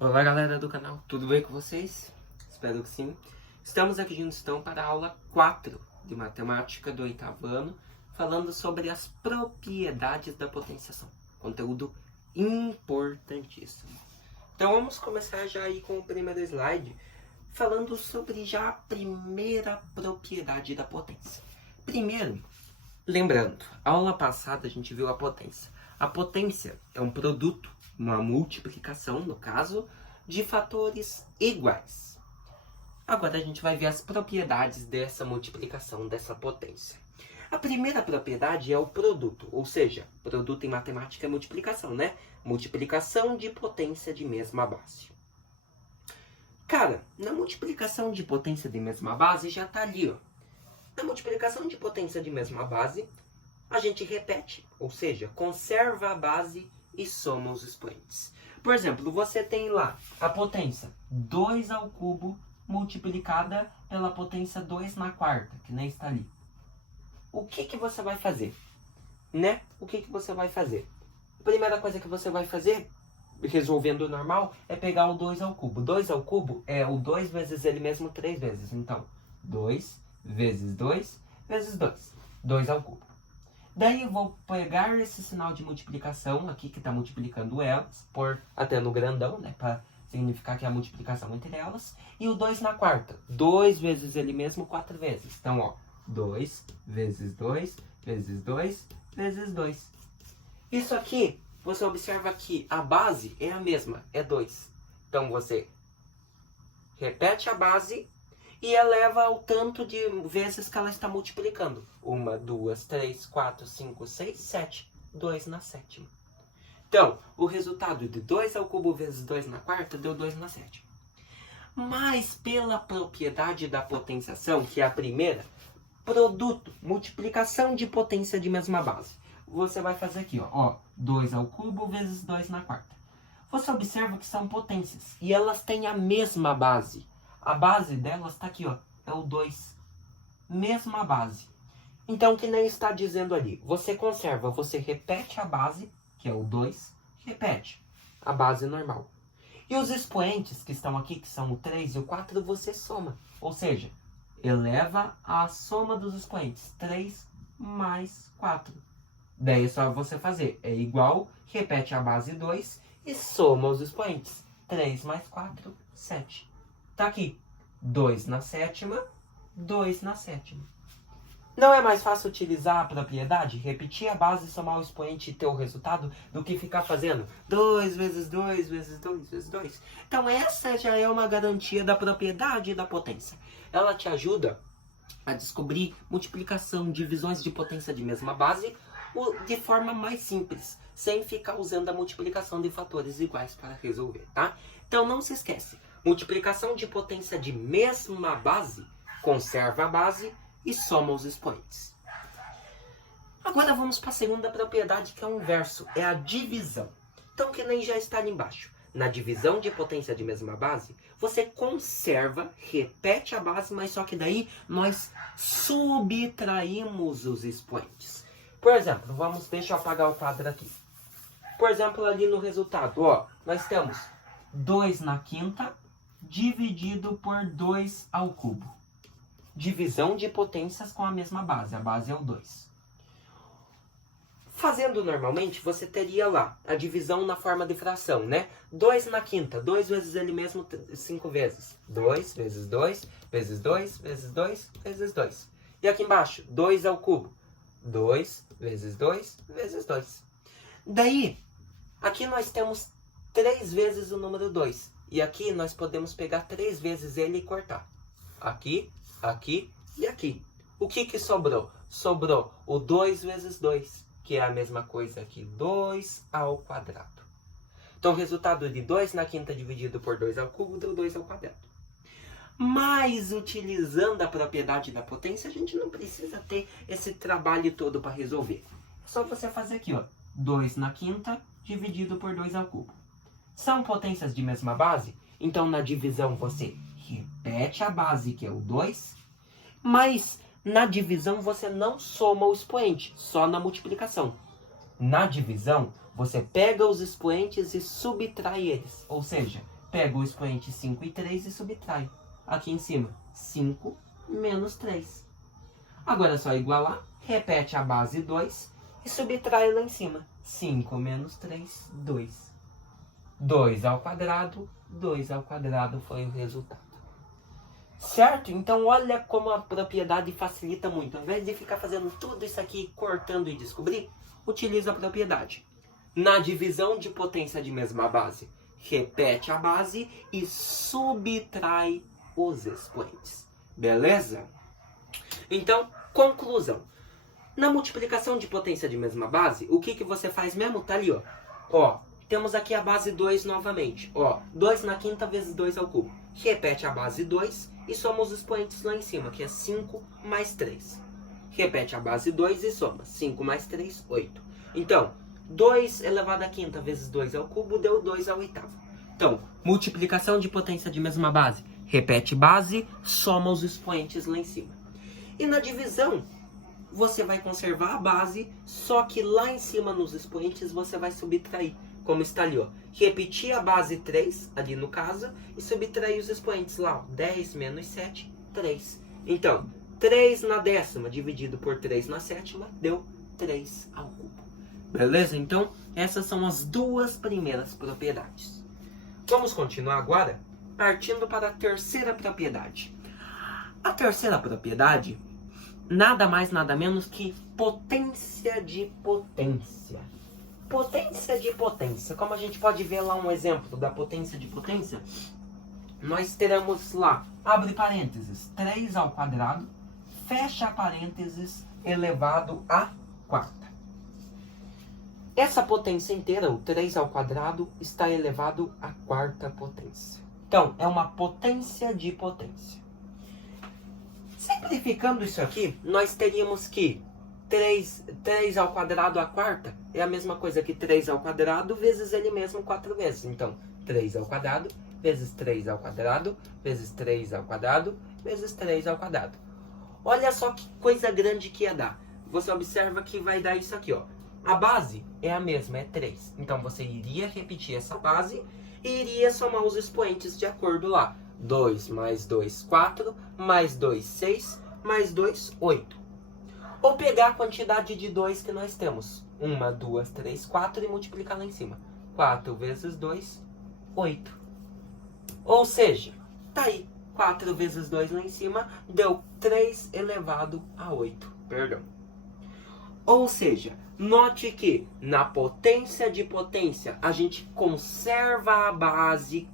Olá galera do canal, tudo bem com vocês? Espero que sim. Estamos aqui juntos então para a aula 4 de matemática do 8º ano, falando sobre as propriedades da potenciação. Conteúdo importantíssimo. Então vamos começar já aí com o primeiro slide, falando sobre já a primeira propriedade da potência. Primeiro, lembrando, aula passada a gente viu a potência. A potência é um produto, uma multiplicação, no caso, de fatores iguais. Agora a gente vai ver as propriedades dessa multiplicação, dessa potência. A primeira propriedade é o produto, ou seja, produto em matemática é multiplicação, né? Multiplicação de potência de mesma base. Cara, na multiplicação de potência de mesma base já está ali, ó. Na multiplicação de potência de mesma base, a gente repete, ou seja, conserva a base e soma os expoentes. Por exemplo, você tem lá a potência 2 ao cubo multiplicada pela potência 2 na quarta, que nem está ali. O que você vai fazer? Né? O que você vai fazer? A primeira coisa que você vai fazer, resolvendo o normal, é pegar o 2 ao cubo. 2 ao cubo é o 2 vezes ele mesmo 3 vezes. Então, 2 vezes 2 vezes 2. 2 ao cubo. Daí eu vou pegar esse sinal de multiplicação aqui, que está multiplicando elas, por até no grandão, né, para significar que é a multiplicação entre elas. E o 2 na quarta, 2 vezes ele mesmo 4 vezes. Então, ó, 2 vezes 2 vezes 2 vezes 2. Isso aqui, você observa que a base é a mesma, é 2. Então, você repete a base e eleva ao tanto de vezes que ela está multiplicando. 1, 2, 3, 4, 5, 6, 7. 2 na sétima. Então, o resultado de 2 ao cubo vezes 2 na quarta deu 2 na sétima. Mas pela propriedade da potenciação, que é a primeira, produto, multiplicação de potência de mesma base. Você vai fazer aqui, ó 2 ao cubo vezes 2 na quarta. Você observa que são potências e elas têm a mesma base. A base delas está aqui, ó, é o 2. Mesma base. Então, que nem está dizendo ali, você conserva, você repete a base, que é o 2, repete a base normal. E os expoentes que estão aqui, que são o 3 e o 4, você soma. Ou seja, eleva a soma dos expoentes, 3 mais 4. Daí é só você fazer, é igual, repete a base 2 e soma os expoentes. 3 mais 4, 7. Tá aqui, 2 na sétima, 2 na sétima. Não é mais fácil utilizar a propriedade, repetir a base, somar o expoente e ter o resultado, do que ficar fazendo 2 vezes 2 vezes 2 vezes 2? Então essa já é uma garantia da propriedade da potência. Ela te ajuda a descobrir multiplicação, divisões de potência de mesma base, de forma mais simples, sem ficar usando a multiplicação de fatores iguais para resolver, tá? Então não se esquece. Multiplicação de potência de mesma base, conserva a base e soma os expoentes. Agora vamos para a segunda propriedade, que é o inverso, é a divisão. Então, que nem já está ali embaixo. Na divisão de potência de mesma base, você conserva, repete a base, mas só que daí nós subtraímos os expoentes. Por exemplo, deixa eu apagar o quadro aqui. Por exemplo, ali no resultado, ó, nós temos 2 na quinta dividido por 2 ao cubo. Divisão de potências com a mesma base. A base é o 2. Fazendo normalmente, você teria lá a divisão na forma de fração, né? 2 na quinta, 2 vezes ele mesmo 5 vezes. 2 vezes 2 vezes 2 vezes 2 vezes 2. E aqui embaixo, 2 ao cubo. 2 vezes 2 vezes 2. Daí, aqui nós temos 3 vezes o número 2. E aqui nós podemos pegar 3 vezes ele e cortar. Aqui, aqui e aqui. O que sobrou? Sobrou o 2 vezes 2, que é a mesma coisa aqui, 2 ao quadrado. Então, o resultado de 2 na quinta dividido por 2 ao cubo deu 2 ao quadrado. Mas, utilizando a propriedade da potência, a gente não precisa ter esse trabalho todo para resolver. É só você fazer aqui, ó, 2 na quinta dividido por 2 ao cubo. São potências de mesma base? Então, na divisão, você repete a base, que é o 2, mas na divisão você não soma o expoente, só na multiplicação. Na divisão, você pega os expoentes e subtrai eles. Ou seja, pega o expoente 5 e 3 e subtrai. Aqui em cima, 5 menos 3. Agora é só igualar, repete a base 2 e subtrai lá em cima. 5 menos 3, 2. 2 ao quadrado foi o resultado. Certo? Então olha como a propriedade facilita muito. Ao invés de ficar fazendo tudo isso aqui, cortando e descobrir, utiliza a propriedade. Na divisão de potência de mesma base, repete a base e subtrai os expoentes. Beleza? Então, conclusão. Na multiplicação de potência de mesma base, o que você faz mesmo? Tá ali, ó. Ó, temos aqui a base 2 novamente. Ó, 2 na quinta vezes 2 ao cubo. Repete a base 2 e soma os expoentes lá em cima, que é 5 mais 3. Repete a base 2 e soma 5 mais 3, 8. Então, 2 elevado à quinta vezes 2 ao cubo deu 2 ao oitavo. Então, multiplicação de potência de mesma base. Repete base, soma os expoentes lá em cima. E na divisão, você vai conservar a base, só que lá em cima nos expoentes você vai subtrair. Como está ali, ó. Repetir a base 3, ali no caso, e subtrair os expoentes lá, ó. 10 menos 7, 3. Então, 3 na décima dividido por 3 na sétima, deu 3 ao cubo. Beleza? Então, essas são as duas primeiras propriedades. Vamos continuar agora, partindo para a terceira propriedade. A terceira propriedade, nada mais, nada menos que potência de potência. Potência de potência. Como a gente pode ver lá um exemplo da potência de potência, nós teremos lá, abre parênteses, 3 ao quadrado, fecha parênteses, elevado a quarta. Essa potência inteira, o 3 ao quadrado, está elevado à quarta potência. Então, é uma potência de potência. Simplificando isso aqui, nós teríamos que 3 ao quadrado à quarta é a mesma coisa que 3 ao quadrado vezes ele mesmo 4 vezes. Então, 3 ao quadrado vezes 3 ao quadrado vezes 3 ao quadrado vezes 3 ao quadrado. Olha só que coisa grande que ia dar. Você observa que vai dar isso aqui, ó. A base é a mesma, é 3. Então, você iria repetir essa base e iria somar os expoentes de acordo lá. 2 mais 2, 4, mais 2, 6, mais 2, 8. Ou pegar a quantidade de 2 que nós temos. 1, 2, 3, 4 e multiplicar lá em cima. 4 vezes 2, 8. Ou seja, tá aí. 4 vezes 2 lá em cima deu 3 elevado a 8. Perdão. Ou seja, note que na potência de potência a gente conserva a base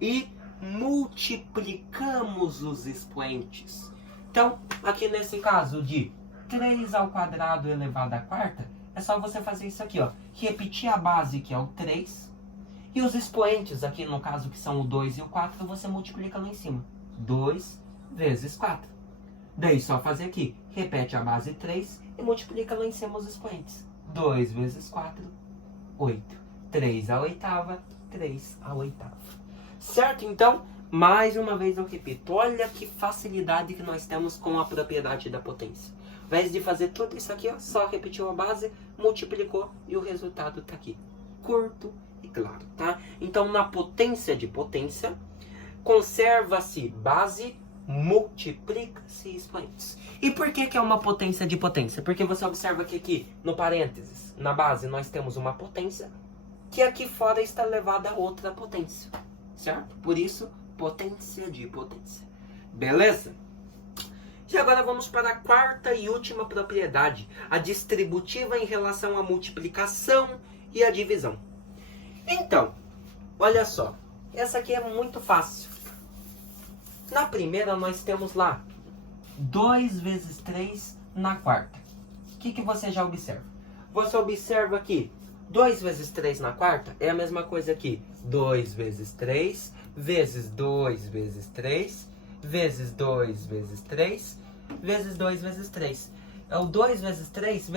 e multiplicamos os expoentes. Então, aqui nesse caso de 3 ao quadrado elevado à quarta, é só você fazer isso aqui, ó. Repetir a base, que é o 3, e os expoentes, aqui no caso que são o 2 e o 4, você multiplica lá em cima. 2 vezes 4. Daí só fazer aqui, repete a base 3 e multiplica lá em cima os expoentes. 2 vezes 4, 8. 3 à oitava, 3 à oitava. Certo? Então, mais uma vez eu repito, olha que facilidade que nós temos com a propriedade da potência. Ao invés de fazer tudo isso aqui, ó, só repetiu a base, multiplicou e o resultado está aqui. Curto e claro, tá? Então, na potência de potência, conserva-se base, multiplica-se expoentes. E por que é uma potência de potência? Porque você observa que aqui, no parênteses, na base, nós temos uma potência, que aqui fora está elevada a outra potência. Certo? Por isso, potência de potência. Beleza? E agora vamos para a quarta e última propriedade, a distributiva em relação à multiplicação e à divisão. Então, olha só, essa aqui é muito fácil. Na primeira nós temos lá 2 vezes 3 na quarta. O que você já observa? Você observa que 2 vezes 3 na quarta é a mesma coisa que 2 vezes 3 vezes 2 vezes 3 vezes 2 vezes 3 vezes 2 vezes 3. É o 2 vezes 3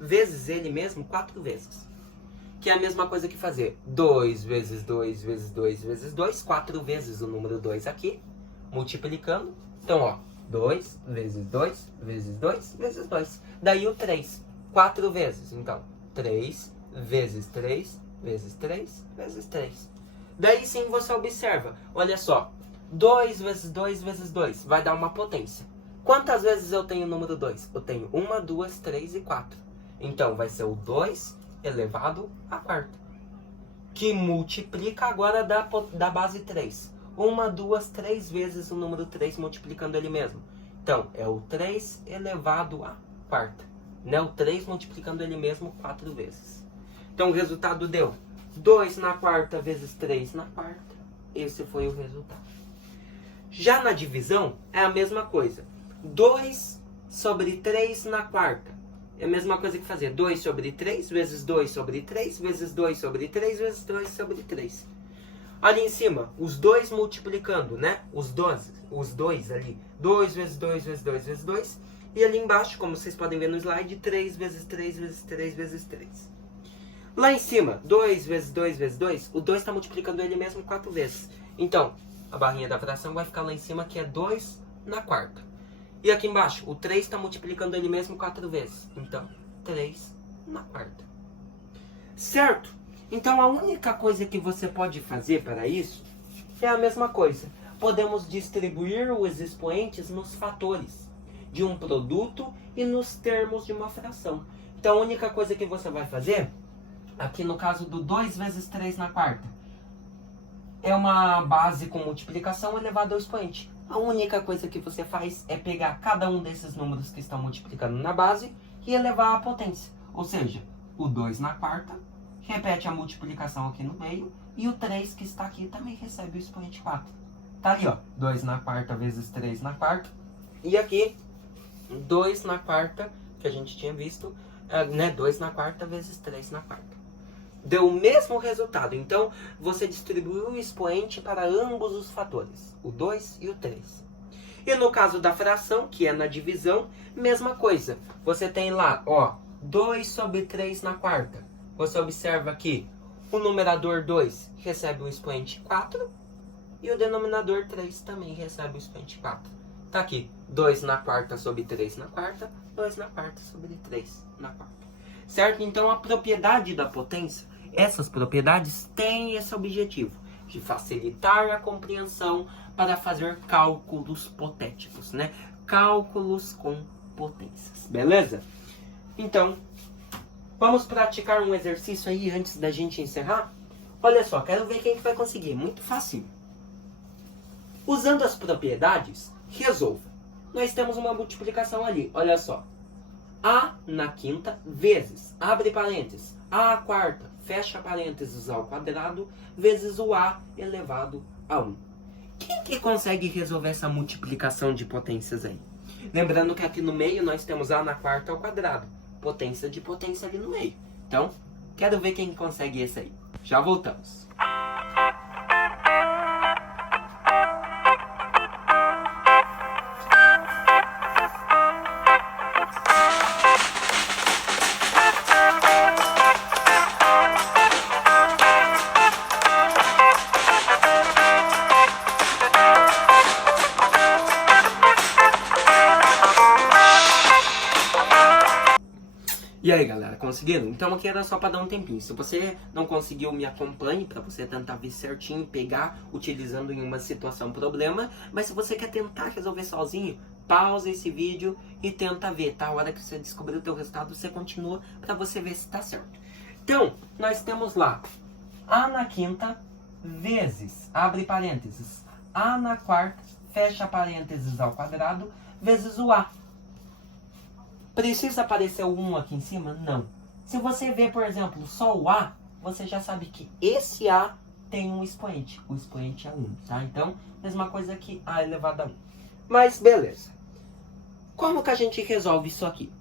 vezes ele mesmo 4 vezes. Que é a mesma coisa que fazer 2 vezes 2 vezes 2 vezes 2, 4 vezes o número 2 aqui, multiplicando. Então, ó, 2 vezes 2 vezes 2 vezes 2. Daí o 3, 4 vezes. Então, 3 vezes 3 vezes 3, vezes 3. Daí sim você observa, olha só, 2 vezes 2 vezes 2 vai dar uma potência. Quantas vezes eu tenho o número 2? Eu tenho 1, 2, 3 e 4. Então vai ser o 2 elevado à quarta, que multiplica agora da base 3. 1, 2, 3 vezes o número 3 multiplicando ele mesmo. Então é o 3 elevado à quarta. Né? O 3 multiplicando ele mesmo 4 vezes. Então o resultado deu 2 na quarta vezes 3 na quarta. Esse foi o resultado. Já na divisão é a mesma coisa. 2 sobre 3 na quarta. É a mesma coisa que fazer 2 sobre 3 vezes 2 sobre 3 vezes 2 sobre 3 vezes 2 sobre 3. Ali em cima, os 2 multiplicando, né? Os 2 ali. 2 vezes 2 vezes 2 vezes 2. E ali embaixo, como vocês podem ver no slide, 3 vezes 3 vezes 3 vezes 3. Lá em cima, 2 vezes 2 vezes 2, o 2 está multiplicando ele mesmo 4 vezes. Então, a barrinha da fração vai ficar lá em cima, que é 2 na quarta. E aqui embaixo, o 3 está multiplicando ele mesmo 4 vezes. Então, 3 na quarta. Certo? Então, a única coisa que você pode fazer para isso é a mesma coisa. Podemos distribuir os expoentes nos fatores de um produto e nos termos de uma fração. Então, a única coisa que você vai fazer, aqui no caso do 2 vezes 3 na quarta, é uma base com multiplicação elevada ao expoente. A única coisa que você faz é pegar cada um desses números que estão multiplicando na base e elevar à potência. Ou seja, o 2 na quarta, repete a multiplicação aqui no meio, e o 3 que está aqui também recebe o expoente 4. Tá ali, ó, 2 na quarta vezes 3 na quarta. E aqui, 2 na quarta, que a gente tinha visto, né, 2 na quarta vezes 3 na quarta. Deu o mesmo resultado. Então, você distribuiu o expoente para ambos os fatores, o 2 e o 3. E no caso da fração, que é na divisão, mesma coisa. Você tem lá, ó, 2 sobre 3 na quarta. Você observa que o numerador 2 recebe o expoente 4 e o denominador 3 também recebe o expoente 4. Tá aqui, 2 na quarta sobre 3 na quarta, 2 na quarta sobre 3 na quarta. Certo? Então, a propriedade da potência, essas propriedades têm esse objetivo de facilitar a compreensão para fazer cálculos potéticos, né? Cálculos com potências, beleza? Então, vamos praticar um exercício aí antes da gente encerrar? Olha só, quero ver quem vai conseguir, muito fácil. Usando as propriedades, resolva. Nós temos uma multiplicação ali, olha só. A na quinta vezes, abre parênteses, A à quarta, fecha parênteses ao quadrado, vezes o A elevado a 1. Quem que consegue resolver essa multiplicação de potências aí? Lembrando que aqui no meio nós temos A na quarta ao quadrado. Potência de potência ali no meio. Então, quero ver quem consegue esse aí. Já voltamos. E aí, galera, conseguiram? Então aqui era só para dar um tempinho. Se você não conseguiu, me acompanhe para você tentar ver certinho, pegar, utilizando em uma situação problema. Mas se você quer tentar resolver sozinho, pausa esse vídeo e tenta ver, tá? A hora que você descobrir o teu resultado, você continua para você ver se tá certo. Então, nós temos lá A na quinta vezes, abre parênteses, A na quarta, fecha parênteses ao quadrado, vezes o A. Precisa aparecer o 1 aqui em cima? Não. Se você ver, por exemplo, só o A, você já sabe que esse A tem um expoente. O expoente é 1, tá? Então, mesma coisa que A elevado a 1. Mas, beleza. Como que a gente resolve isso aqui?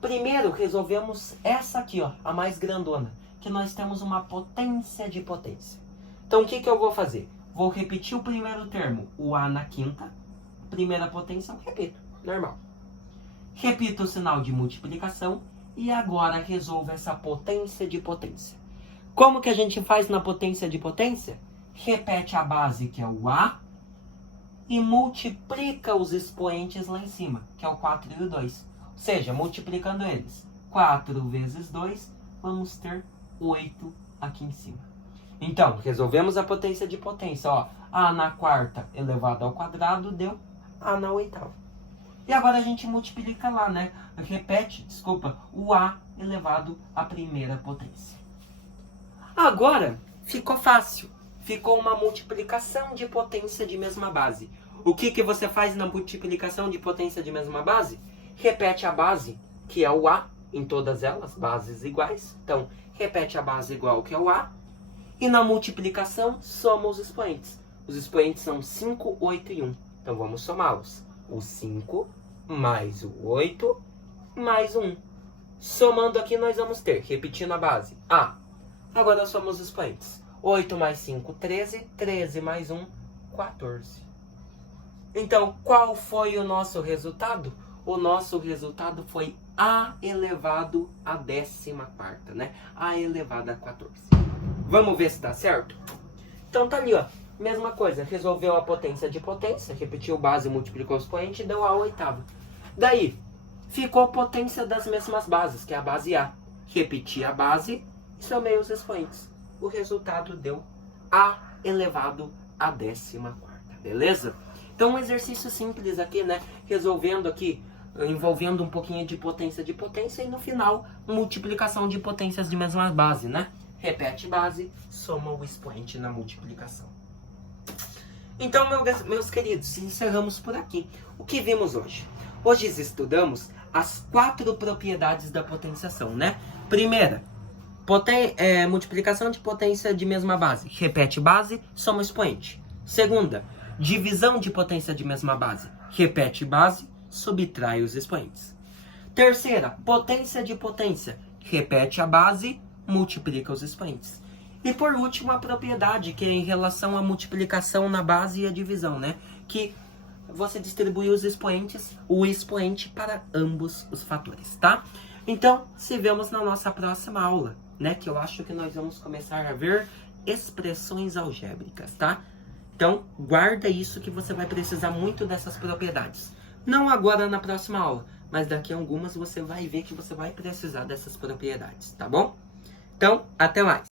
Primeiro, resolvemos essa aqui, ó, a mais grandona, que nós temos uma potência de potência. Então, o que eu vou fazer? Vou repetir o primeiro termo, o A na quinta. Primeira potência, eu repito, normal. Repito o sinal de multiplicação e agora resolvo essa potência de potência. Como que a gente faz na potência de potência? Repete a base, que é o A, e multiplica os expoentes lá em cima, que é o 4 e o 2. Ou seja, multiplicando eles, 4 vezes 2, vamos ter 8 aqui em cima. Então, resolvemos a potência de potência, ó. A na quarta elevado ao quadrado deu A na oitava. E agora a gente multiplica lá, né? Repete, desculpa, o A elevado à primeira potência. Agora, ficou fácil. Ficou uma multiplicação de potência de mesma base. O que você faz na multiplicação de potência de mesma base? Repete a base, que é o A, em todas elas, bases iguais. Então, repete a base igual, que é o A. E na multiplicação, soma os expoentes. Os expoentes são 5, 8 e 1. Então, vamos somá-los. O 5 mais o 8 mais o 1. Somando aqui, nós vamos ter, repetindo a base, A. Agora somos os expoentes. 8 mais 5, 13. 13 mais 1, 14. Então, qual foi o nosso resultado? O nosso resultado foi A elevado à 14ª, né? A elevado a 14. Vamos ver se dá certo? Então tá ali, ó. Mesma coisa, resolveu a potência de potência, repetiu base, multiplicou o expoente e deu A oitava. Daí, ficou a potência das mesmas bases, que é a base A. Repeti a base e somei os expoentes. O resultado deu A elevado à 14ª, beleza? Então, um exercício simples aqui, né? Resolvendo aqui, envolvendo um pouquinho de potência e no final, multiplicação de potências de mesma base, né? Repete base, soma o expoente na multiplicação. Então, meus queridos, encerramos por aqui. O que vimos hoje? Hoje estudamos as 4 propriedades da potenciação, né? Primeira, multiplicação de potência de mesma base. Repete base, soma expoente. Segunda, divisão de potência de mesma base. Repete base, subtrai os expoentes. Terceira, potência de potência. Repete a base, multiplica os expoentes. E por último, a propriedade, que é em relação à multiplicação na base e a divisão, né? Que você distribui os expoentes, o expoente para ambos os fatores, tá? Então, se vemos na nossa próxima aula, né? Que eu acho que nós vamos começar a ver expressões algébricas, tá? Então, guarda isso que você vai precisar muito dessas propriedades. Não agora na próxima aula, mas daqui a algumas você vai ver que você vai precisar dessas propriedades, tá bom? Então, até mais!